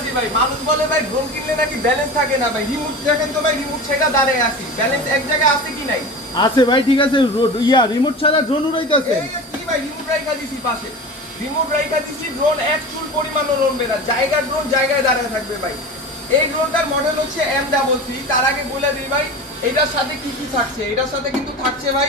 আছি ভাই। মানুষ বলে ভাই ড্রোন কিনলে নাকি ব্যালেন্স থাকে না ভাই। রিমোট দেখেন তো ভাই, রিমোট সেটা দাঁড়িয়ে আছি, ব্যালেন্স এক জায়গায় আছে কি নাই? আছে ভাই, ঠিক আছে। রিমোট ছাড়া ড্রোন উড়াইতেছে। এই যে কি ভাই, রিমোট রাইখা দিছি পাশে, রিমোট রাইখা দিছি, ড্রোন এক চুল পরিমাণও নড়বে না, জায়গার ড্রোন জায়গায় দাঁড়িয়ে থাকবে ভাই। এই ড্রোনটার মডেল হচ্ছে M33। তার আগে বলে দিই ভাই এটার সাথে কি কি থাকছে। এটার সাথে কিন্তু থাকছে ভাই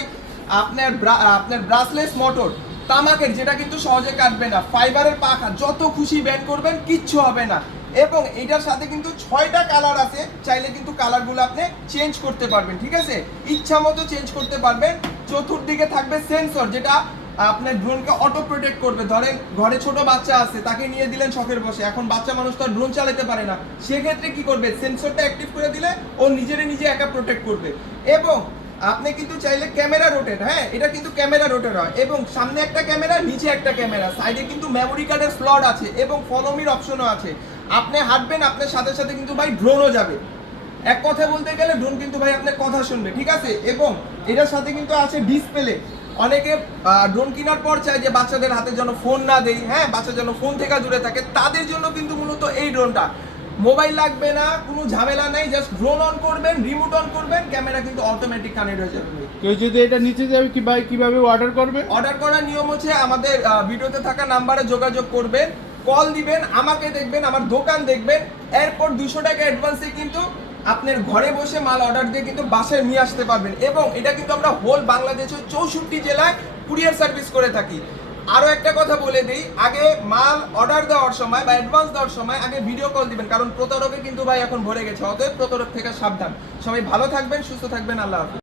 আপনার ব্রাসলেস মোটর, তামাকের, যেটা কিন্তু সহজে কাটবে না, ফাইবারের পাখা, যত খুশি ব্যান্ড করবেন কিচ্ছু হবে না। এবং এটার সাথে কিন্তু 6টা কালার আছে, চাইলে কিন্তু কালারগুলো আপনি চেঞ্জ করতে পারবেন, ঠিক আছে, ইচ্ছা মতো চেঞ্জ করতে পারবেন। চতুর্দিকে থাকবে সেন্সর, যেটা আপনার ড্রোনকে অটো প্রোটেক্ট করবে। ধরেন ঘরে ছোট বাচ্চা আছে, তাকে নিয়ে দিলেন শখের বসে, এখন বাচ্চা মানুষ তো আর ড্রোন চালাতে পারে না, সেক্ষেত্রে কি করবে, সেন্সরটা অ্যাক্টিভ করে দিলে ও নিজে একা প্রোটেক্ট করবে। এবং আপনি কিন্তু চাইলে ক্যামেরা রোটেট, হ্যাঁ এটা কিন্তু ক্যামেরা রোটেট হয়, এবং সামনে একটা ক্যামেরা, নিচে একটা ক্যামেরা, সাইডে কিন্তু মেমোরি কার্ডের স্লট আছে, এবং ফলোমির অপশনও আছে। আপনি হাঁটবেন, আপনার সাথে সাথে কিন্তু ভাই ড্রোনও যাবে। এক কথা বলতে গেলে ড্রোন কিন্তু ভাই আপনার কথা শুনবে, ঠিক আছে। এবং এটার সাথে কিন্তু আছে ডিসপ্লে। অনেকে ড্রোন কেনার পর চায় যে বাচ্চাদের হাতে যেন ফোন না দেই, হ্যাঁ বাচ্চা যেন ফোন থেকে দূরে থাকে, তাদের জন্য কিন্তু মূলত এই ড্রোনটা। মোবাইল লাগবে না, কোনো ঝামেলা নাই, জাস্ট ড্রোন অন করবেন, রিমোট অন করবেন, ক্যামেরা কিন্তু অটোমেটিক কানেক্ট হয়ে যাবে। কেউ যদি এটা নিচে যাবে কি ভাই, কিভাবে অর্ডার করবে? অর্ডার করার নিয়ম হচ্ছে আমাদের ভিডিওতে থাকা নাম্বারে যোগাযোগ করবেন, কল দিবেন, আমাকে দেখবেন, আমার দোকান দেখবেন, এরপর 200 টাকা অ্যাডভান্সে কিন্তু আপনার ঘরে বসে মাল অর্ডার দিয়ে কিন্তু বাসায় নিয়ে আসতে পারবেন। এবং এটা কিন্তু আমরা হোল বাংলাদেশের 64 জেলায় কুরিয়ার সার্ভিস করে থাকি। আরও একটা কথা বলে দিই, আগে মাল অর্ডার দেওয়ার সময় বা অ্যাডভান্স দেওয়ার সময় আগে ভিডিও কল দিবেন, কারণ প্রতারকে কিন্তু ভাই এখন ভরে গেছে, অতএব প্রতারক থেকে সাবধান। সবাই ভালো থাকবেন, সুস্থ থাকবেন, আল্লাহ হাফেজ।